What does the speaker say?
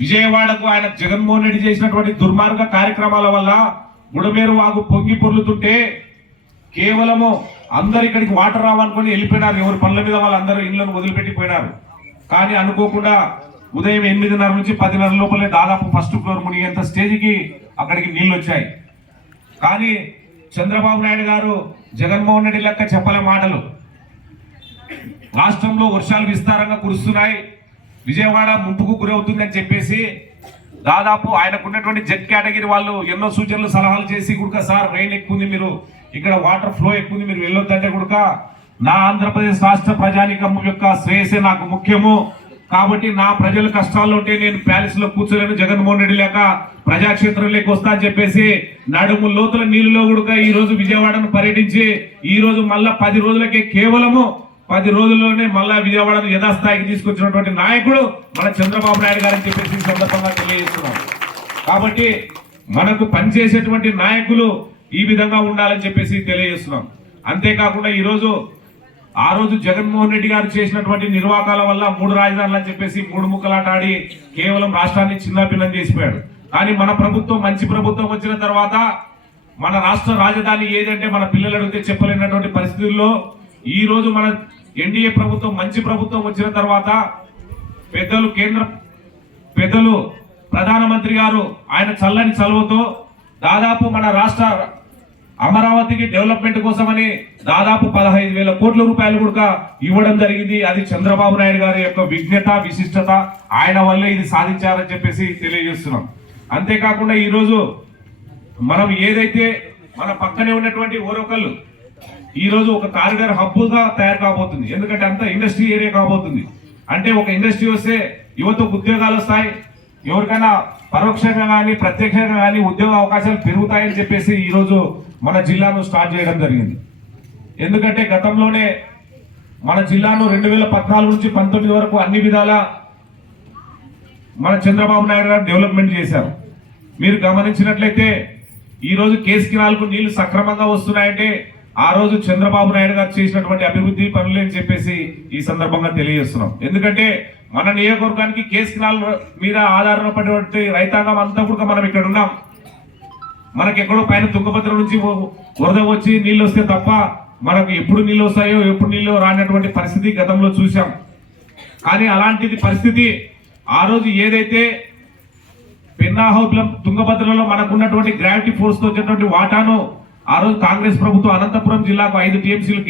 విజయవాడకు ఆయన జగన్మోహన్ రెడ్డి చేసినటువంటి దుర్మార్గ కార్యక్రమాల వల్ల గుడమేరు వాగు పొంగి పొర్లుతుంటే కేవలము అందరు ఇక్కడికి వాటర్ రావనుకొని వెళ్ళిపోయినారు. ఎవరి పనుల మీద వాళ్ళందరూ ఇళ్ళను వదిలిపెట్టిపోయినారు. కానీ అనుకోకుండా ఉదయం ఎనిమిదిన్నర నుంచి పదిన్నర లోపలే దాదాపు ఫస్ట్ ఫ్లోర్ మునిగేంత స్టేజ్కి అక్కడికి నీళ్ళు వచ్చాయి కానీ చంద్రబాబు నాయుడు గారు జగన్మోహన్ రెడ్డి లెక్క చెప్పలే మాటలు. రాష్ట్రంలో వర్షాలు విస్తారంగా కురుస్తున్నాయి. విజయవాడ ముంపుకు గురవుతుందని చెప్పేసి దాదాపు ఆయనకున్నటువంటి జెడ్ కేటగిరీ వాళ్ళు ఎన్నో సూచనలు సలహాలు చేసి కుడక సార్ రెయిన్ ఎక్కువ ఉంది మీరు ఇక్కడ వాటర్ ఫ్లో ఎక్కువ ఉంది మీరు వెళ్ళొద్దంటే కుడక నా ఆంధ్రప్రదేశ్ రాష్ట్ర ప్రజానికం యొక్క శ్రేయసే నాకు ముఖ్యము. కాబట్టి నా ప్రజల కష్టాల్లో ఉంటే నేను ప్యాలెస్లో కూర్చోలేను. జగన్మోహన్ రెడ్డి లేక ప్రజాక్షేత్రంలోకి వస్తా అని చెప్పేసి నడుము లోతుల నీళ్ళలో కూడా ఈ రోజు విజయవాడను పర్యటించి ఈ రోజు మళ్ళా పది రోజులకే కేవలము పది రోజుల్లోనే మళ్ళా విజయవాడను యథాస్థాయికి తీసుకొచ్చినటువంటి నాయకుడు మన చంద్రబాబు నాయుడు గారని చెప్పేసి సందర్భంగా తెలియజేస్తున్నాం. కాబట్టి మనకు పనిచేసేటువంటి నాయకులు ఈ విధంగా ఉండాలని చెప్పేసి తెలియజేస్తున్నాం. అంతేకాకుండా ఈరోజు ఆ రోజు జగన్మోహన్ రెడ్డి గారు చేసినటువంటి నిర్వాకాల వల్ల మూడు రాజధానులు అని చెప్పేసి మూడు ముక్కలాట ఆడి కేవలం రాష్ట్రాన్ని చిన్నపిన్నం చేసిపోయాడు. కానీ మన ప్రభుత్వం మంచి ప్రభుత్వం వచ్చిన తర్వాత మన రాష్ట్ర రాజధాని ఏదంటే మన పిల్లలు అడిగితే చెప్పలేనటువంటి పరిస్థితుల్లో ఈ రోజు మన ఎన్డీఏ ప్రభుత్వం మంచి ప్రభుత్వం వచ్చిన తర్వాత పెద్దలు కేంద్ర పెద్దలు ప్రధానమంత్రి గారు ఆయన చల్లని చలువతో దాదాపు మన రాష్ట్ర అమరావతికి డెవలప్మెంట్ కోసమని దాదాపు పదహైదు వేల కోట్ల రూపాయలు కూడా ఇవ్వడం జరిగింది. అది చంద్రబాబు నాయుడు గారి యొక్క విజ్ఞత విశిష్టత ఆయన వల్లే ఇది సాధించారని చెప్పేసి తెలియజేస్తున్నాం. అంతేకాకుండా ఈరోజు మనం ఏదైతే మన పక్కనే ఉన్నటువంటి ఓరొకళ్ళు ఈరోజు ఒక కారిడార్ హబ్బుగా తయారు కాబోతుంది. ఎందుకంటే అంత ఇండస్ట్రీ ఏరియా కాబోతుంది. అంటే ఒక ఇండస్ట్రీ వస్తే యువతకు ఉద్యోగాలు వస్తాయి. ఎవరికైనా పరోక్షంగా కానీ ప్రత్యక్షంగా కానీ ఉద్యోగ అవకాశాలు పెరుగుతాయని చెప్పేసి ఈరోజు మన జిల్లాను స్టార్ట్ చేయడం జరిగింది. ఎందుకంటే గతంలోనే మన జిల్లాను రెండు వేల పద్నాలుగు నుంచి పంతొమ్మిది వరకు అన్ని విధాల మన చంద్రబాబు నాయుడు గారు డెవలప్మెంట్ చేశారు. మీరు గమనించినట్లయితే ఈరోజు కేసుకి నాలుగు నీళ్ళు సక్రమంగా వస్తున్నాయంటే ఆ రోజు చంద్రబాబు నాయుడు గారు చేసినటువంటి అభివృద్ధి పనులు అని చెప్పేసి ఈ సందర్భంగా తెలియజేస్తున్నాం. ఎందుకంటే మన నియోజకవర్గానికి కేసు కినాల మీద ఆధారపడినటువంటి రైతాంగం అంతా కూడా మనం ఇక్కడ ఉన్నాం. మనకి ఎక్కడో పైన తుంగభద్ర నుంచి వరద వచ్చి నీళ్ళు వస్తే తప్ప మనకు ఎప్పుడు నీళ్ళు వస్తాయో ఎప్పుడు నీళ్ళు రానటువంటి పరిస్థితి గతంలో చూసాం కానీ అలాంటిది పరిస్థితి ఆ రోజు ఏదైతే పెన్నాహౌద్లం తుంగభద్రలో మనకున్నటువంటి గ్రావిటీ ఫోర్స్తో వచ్చినటువంటి వాటాను ఆ రోజు కాంగ్రెస్ ప్రభుత్వం అనంతపురం జిల్లాకు ఐదు టీఎంసీలు